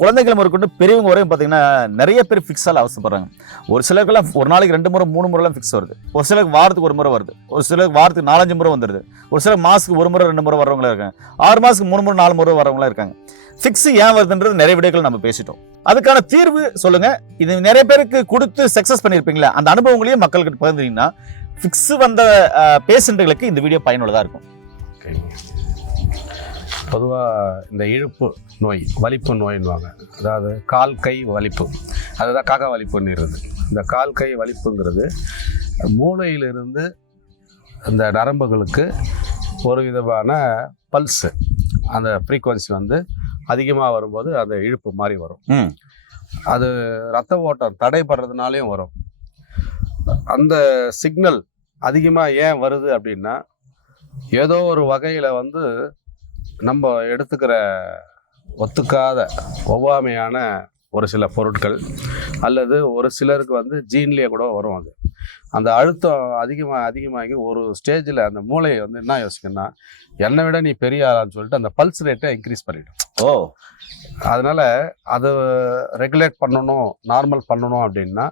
குழந்தைகள் முதற்கொண்டு பெரியவங்க வரையும் பார்த்தீங்கன்னா நிறைய பேர் ஃபிக்ஸால் அவசரப்படுறாங்க. ஒரு சிலருக்குலாம் ஒரு நாளைக்கு ரெண்டு முறை மூணு முறைலாம் ஃபிக்ஸ் வருது. ஒரு சிலருக்கு வாரத்துக்கு ஒரு முறை வருது. ஒரு சிலருக்கு வாரத்துக்கு நாலஞ்சு முறை வந்துடுது ஒரு சிலர் மாதத்துக்கு ஒரு முறை ரெண்டு முறை வரவங்களா இருக்காங்க. ஆறு மாதத்துக்கு மூணு முறை நாலு முறை வரவங்களா இருக்காங்க. ஃபிக்ஸ் ஏன் வருதுன்றது நிறைய விடைகள் நம்ம பேசிட்டோம். அதுக்கான தீர்வு சொல்லுங்க. இது நிறைய பேருக்கு கொடுத்து சக்ஸஸ் பண்ணியிருப்பீங்களா அந்த அனுபவங்களையும் மக்களுக்கு பகிர்ந்தீங்கன்னா ஃபிக்ஸ் வந்த பேஷண்ட்டுகளுக்கு இந்த வீடியோ பயனுள்ளதாக இருக்கும். பொதுவாக இந்த இழுப்பு நோய் வலிப்பு நோயின்வாங்க அதாவது கால் கை வலிப்பு. அதுதான் காக்கா வலிப்புன்னுறது இந்த கால் கை வலிப்புங்கிறது மூளையிலிருந்து இந்த நரம்புகளுக்கு ஒரு விதமான பல்ஸு. அந்த ஃப்ரீக்குவன்சி வந்து அதிகமாக வரும்போது அந்த இழுப்பு மாதிரி வரும். அது ரத்த ஓட்டம் தடைப்படுறதுனாலையும் வரும். அந்த சிக்னல் அதிகமாக ஏன் வருது அப்படின்னா ஏதோ ஒரு வகையில் வந்து நம்ம எடுத்துக்கிற ஒத்துக்காத ஒவ்வாமையான ஒரு சில பொருட்கள் அல்லது ஒரு சிலருக்கு வந்து ஜீன்லேயே கூட வரும் அது. அந்த அழுத்தம் அதிகமாக அதிகமாகி ஒரு ஸ்டேஜில் அந்த மூளையை வந்து என்ன யோசிக்கணும்னா என்னை விட நீ பெரிய ஆளான்னு சொல்லிட்டு அந்த பல்ஸ் ரேட்டை இன்க்ரீஸ் பண்ணிடும். ஓ. அதனால் அதை ரெகுலேட் பண்ணணும் நார்மல் பண்ணணும் அப்படின்னா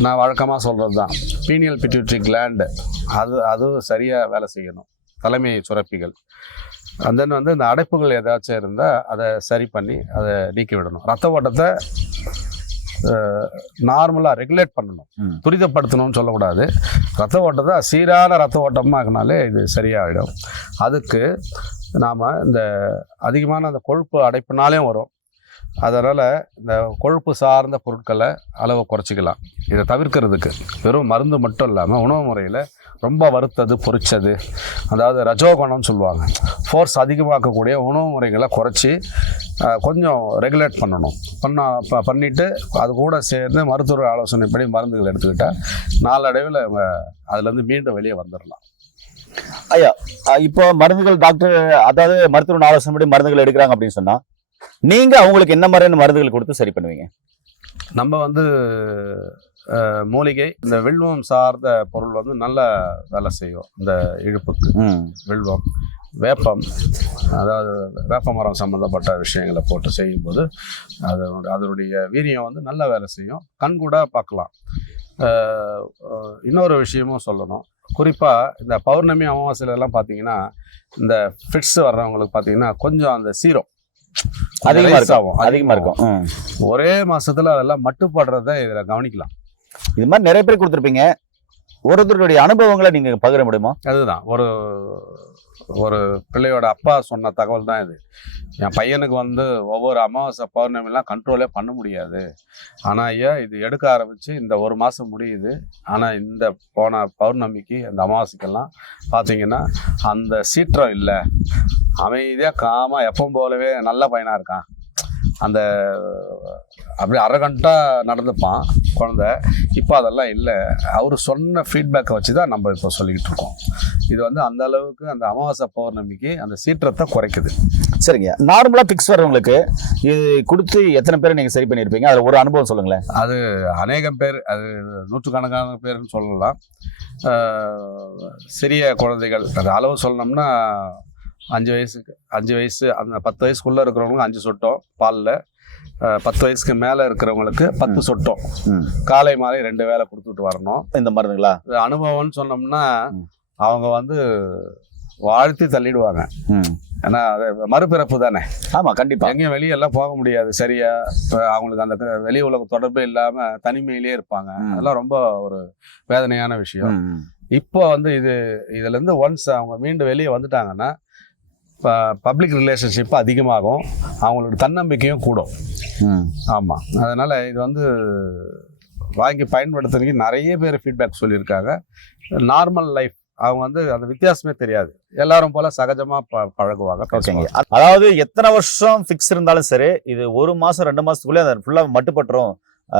நான் வழக்கமாக சொல்கிறது தான் பீனியல் பிட்யூட்ரி கிளாண்டு அது அது சரியாக வேலை செய்யணும். தலைமை சுரப்பிகள். Then வந்து இந்த அடைப்புகள் ஏதாச்சும் இருந்தால் அதை சரி பண்ணி அதை நீக்கி விடணும். ரத்த ஓட்டத்தை நார்மலாக ரெகுலேட் பண்ணணும். துரிதப்படுத்தணும்னு சொல்லக்கூடாது. ரத்த ஓட்டத்தை சீரான ரத்த ஓட்டமாகினாலே இது சரியாயிடும். அதுக்கு நாம் இந்த அதிகமான அந்த கொழுப்பு அடைப்புனாலேயும் வரும். அதனால் இந்த கொழுப்பு சார்ந்த பொருட்களை அளவை குறைச்சிக்கலாம். இதை தவிர்க்கிறதுக்கு வெறும் மருந்து மட்டும் இல்லாமல் உணவு முறையில் ரொம்ப வறுத்தது பொறிச்சது அதாவது ரஜோகணம்னு சொல்லுவாங்க. ஃபோர்ஸ் அதிகமாக்கக்கூடிய உணவு முறைகளை குறைச்சி கொஞ்சம் ரெகுலேட் பண்ணணும். பண்ண ப பண்ணிவிட்டு அது கூட சேர்ந்து மருத்துவ ஆலோசனைப்படி மருந்துகள் எடுத்துக்கிட்டால் நாளடைவில் அதுலேருந்து மீண்டும் வெளியே வந்துடலாம் ஐயா இப்போ மருந்துகள் டாக்டர் அதாவது மருத்துவ ஆலோசனைப்படி மருந்துகள் எடுக்கிறாங்க அப்படின்னு சொன்னால் நீங்க அவங்களுக்கு என்ன மாதிரியான மருந்துகள் கொடுத்து சரி பண்ணுவீங்க? நம்ம வந்து மூலிகை இந்த வில்வம் சார்ந்த பொருள் வந்து நல்ல வேலை செய்யும். இந்த இழுப்புக்கு. வில்வம் வேப்பம் அதாவது வேப்ப மரம் சம்மந்தப்பட்ட விஷயங்களை போட்டு செய்யும்போது அதனுடைய அதனுடைய வீரியம் வந்து நல்ல வேலை செய்யும். கண்கூட பார்க்கலாம். அஹ், அஹ், இன்னொரு விஷயமும் சொல்லணும். குறிப்பாக இந்த பௌர்ணமி அமாவாசையில எல்லாம் பார்த்தீங்கன்னா இந்த ஃபிட்ஸ் வர்றவங்களுக்கு பார்த்தீங்கன்னா கொஞ்சம் அந்த சீரம் அதிகமா இருக்கும் ஆகும், அதிகமா இருக்கும். ஒரே மாசத்துல அதெல்லாம் மட்டுப்படுறத இதில் கவனிக்கலாம். இது மாதிரி நிறைய பேர் கொடுத்துருப்பீங்க. ஒருத்தருடைய அனுபவங்களை நீங்க பகிர முடியுமா? அதுதான். ஒரு ஒரு பிள்ளையோட அப்பா சொன்ன தகவல் தான் இது. என் பையனுக்கு வந்து ஒவ்வொரு அமாவாசை பௌர்ணமிலாம் கண்ட்ரோலே பண்ண முடியாது. ஆனால் ஐயா இது எடுக்க ஆரம்பித்து இந்த ஒரு மாதம் முடியுது. ஆனால் இந்த போன பௌர்ணமிக்கு அந்த அமாவாசைக்கெல்லாம் பார்த்தீங்கன்னா அந்த சீற்றம் இல்லை. அமைதியாக காமாக எப்பவும் போலவே நல்ல பையனாக இருக்கான். அந்த அப்படியே அரகண்ட்டாக நடந்துப்பான் குழந்த. இப்போ அதெல்லாம் இல்லை. அவர் சொன்ன ஃபீட்பேக்கை வச்சு தான் நம்ம இப்போ சொல்லிக்கிட்டு இருக்கோம். இது வந்து அந்த அளவுக்கு அந்த அமாவாசை பௌர்ணமிக்கு அந்த சீற்றத்தை குறைக்குது. சரிங்க. நார்மலா பிக்ஸ் வர்றவங்களுக்கு இது கொடுத்து எத்தனை பேர் நீங்க சரி பண்ணியிருப்பீங்க? அதுல ஒரு அனுபவம் சொல்லுங்களேன். அது அநேகம் பேர் அது நூற்றுக்கணக்கான பேர்னு சொல்லலாம். சிறிய குழந்தைகள் அது அளவு சொல்லணும்னா அஞ்சு வயசுக்கு அஞ்சு வயசு அந்த பத்து வயசுக்குள்ளே இருக்கிறவங்களுக்கு அஞ்சு சொட்டோம் பாலில். பத்து வயசுக்கு மேலே இருக்கிறவங்களுக்கு பத்து சொட்டோம். காலை மாலை ரெண்டு வேளை கொடுத்துட்டு வரணும். இந்த இது அனுபவம்னு சொன்னோம்னா. அவங்க வந்து வாழ்த்தி தள்ளிடுவாங்க. ஏன்னா மறுபிறப்பு தானே. ஆமா கண்டிப்பா. எங்கேயும் வெளியெல்லாம் போக முடியாது சரியா? இப்ப அவங்களுக்கு அந்த வெளி உலக தொடர்பே இல்லாம தனிமையிலேயே இருப்பாங்க. அதெல்லாம் ரொம்ப ஒரு வேதனையான விஷயம். இப்போ வந்து இது இதுல இருந்து ஒன்ஸ் அவங்க மீண்டும் வெளியே வந்துட்டாங்கன்னா பப்ளிக் ரிலேஷன்ஷிப் அதிகமாகும். அவங்களுக்கு தன்னம்பிக்கையும் கூடும். ஆமாம் அதனால் இது வந்து வாங்கி பயன்படுத்துறதுக்கு நிறைய பேர் ஃபீட்பேக் சொல்லியிருக்காங்க. நார்மல் லைஃப் அவங்க வந்து அந்த வித்தியாசமே தெரியாது. எல்லாரும் போல சகஜமாக ப பழகுவாங்க ஓகேங்க. அதாவது எத்தனை வருஷம் ஃபிக்ஸ் இருந்தாலும் சரி இது ஒரு மாசம் ரெண்டு மாசத்துக்குள்ளே அதை ஃபுல்லா மட்டுப்பட்டுரும்.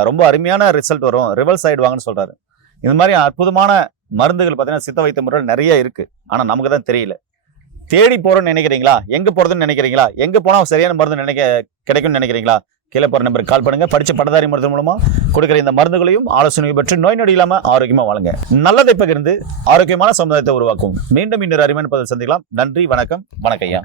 ரொம்ப அருமையான ரிசல்ட் வரும். ரிவல்ஸ் ஆயிடுவாங்கன்னு சொல்றாரு. இந்த மாதிரி அற்புதமான மருந்துகள் பார்த்தீங்கன்னா சித்த வைத்த முறைகள் நிறைய இருக்கு. ஆனா நமக்கு தான் தெரியல. தேடி போறோம்னு நினைக்கிறீங்களா? எங்க போறதுன்னு நினைக்கிறீங்களா? எங்க போனா சரியான மருந்து நினைக்க கிடைக்கும்னு நினைக்கிறீங்களா? கீழே போற நம்பருக்கு கால் பண்ணுங்க. படிச்ச பட்டதாரி மருந்து மூலமா கொடுக்குற இந்த மருந்துகளையும் ஆலோசனையும் பெற்று நோய் நொடி இல்லாம ஆரோக்கியமா வாழுங்க. நல்லதை பகிர்ந்து ஆரோக்கியமான சமுதாயத்தை உருவாக்கும். மீண்டும் இன்னொரு அருமையான பதில் சந்திக்கலாம். நன்றி வணக்கம் வணக்கம் ஐயா.